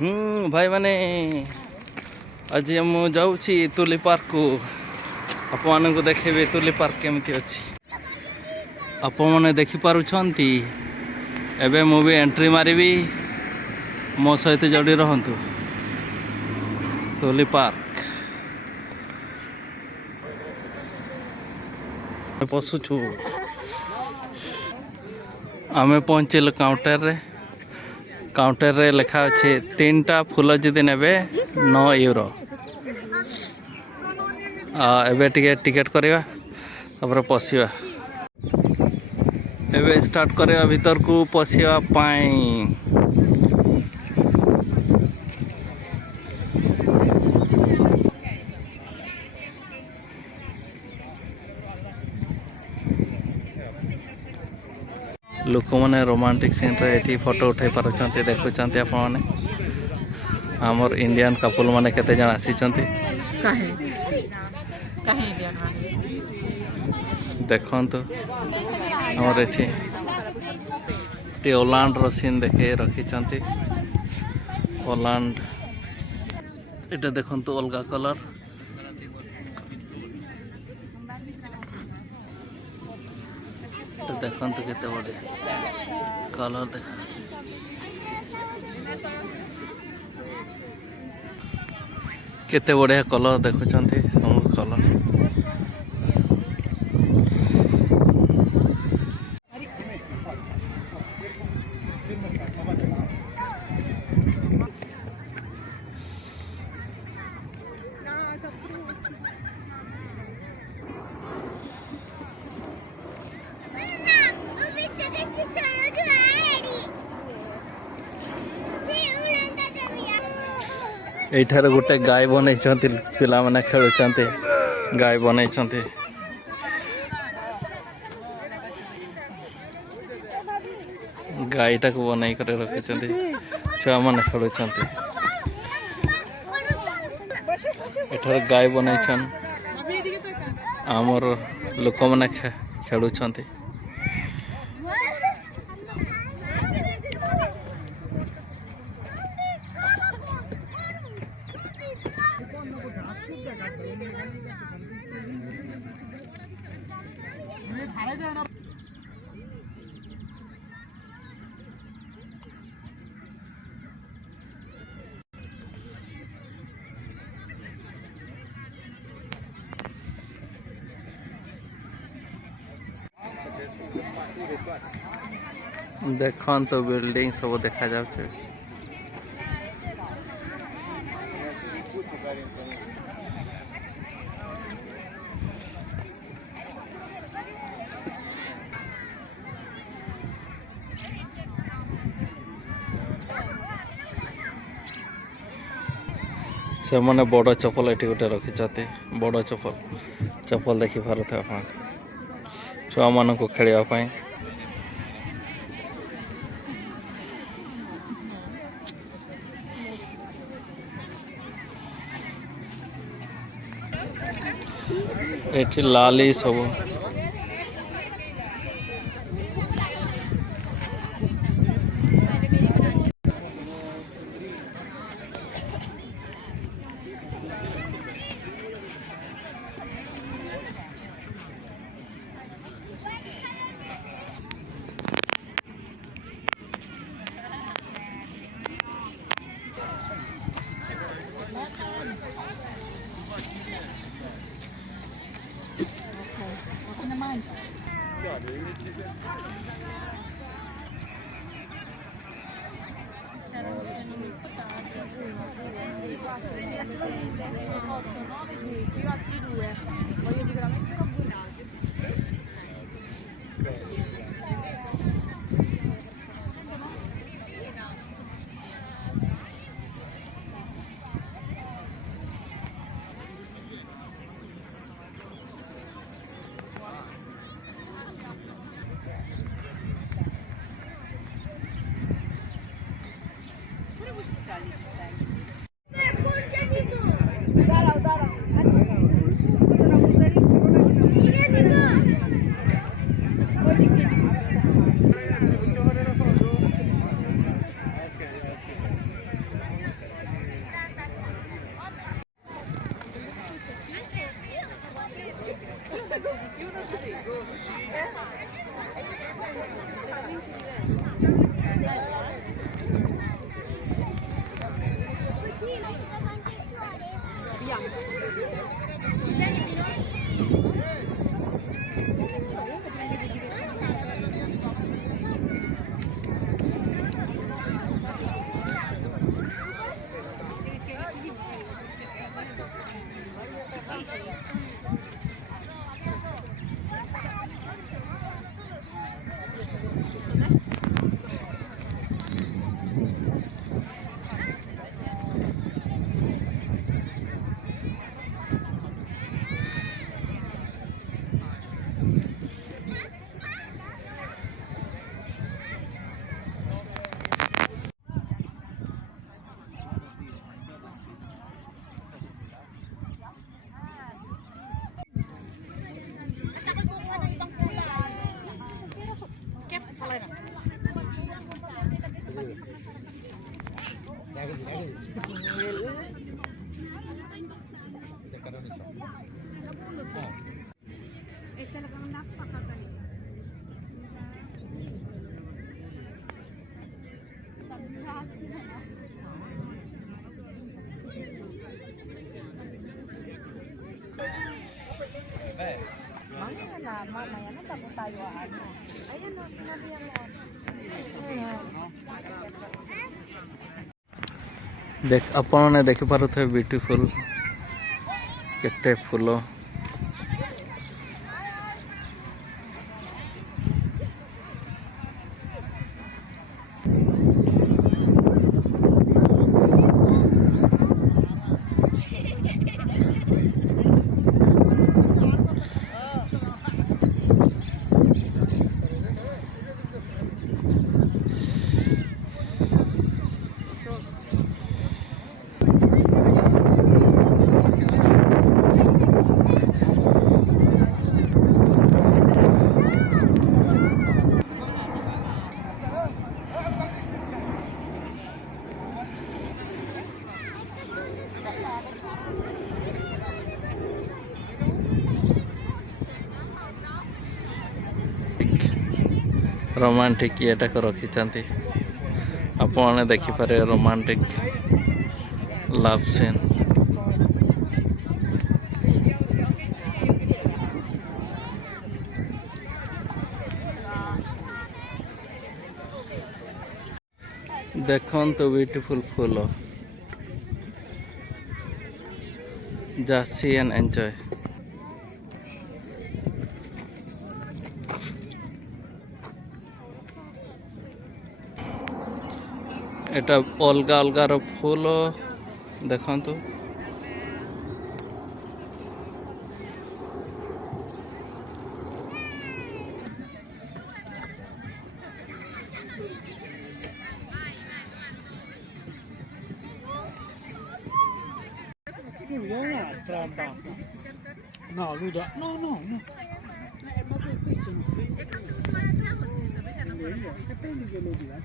भाई माने आज मु जाऊँगी तुली पार्क को आप को देखेबे तुली पार्क केमती अच्छी आप मैंने देखिपुंट एवं मु भी एंट्री मारिबी मो सहित जोड़ी रहतु तुली पार्क पशुचु आम पहुँचल काउंटर रे लिखा अच्छे 3टा फूल जदि ने 9 यूरो एवं टिकेट करवा तापर पशिवा एवं स्टार्ट करवा भीतर को पशिवा पाई लोक मैंने रोमांटिक सीन रे फोटो उठे पार्टी देखुं आपने आमर इंडियन कपल मैंने केते जन आसी देखु आमर ये ओलांड रो सीन देखे रखी ओलांड ये देखु अलग कलर देखु केते बड़े कलर देखा केते बढ़िया कलर देखुं सब कलर एठार गोटे गाय बन पिला माने खेलुचंते गाय बन गायटा को बनई कर रखिंट छुआ मैंने खेलुचंते एठार गाय बन आमर लोक मैंने खेलुचंते देखन तो बिल्डिंग सब देखा जाउछे से मैंने बड़ चपल ये गोटे रखी बड़ चपल देखी पारे आप छुआ मान को खेलवाई एठी लाली सब talagang napakaganda. Mamaya na bago tayo ano. Ayan o, sinabihan mo. देख आपने देखि पारुथे ब्यूटीफुल केते फूल रोमांटिक ये रखी आपने देखिपारे रोमांटिक लव सीन देखन तो ब्यूटीफुल फूल just see and enjoy এটা অলগা অলগার ফুল দেখন্তু No, Luda. No, no, no. Ma questo no. Dipende che lo dia.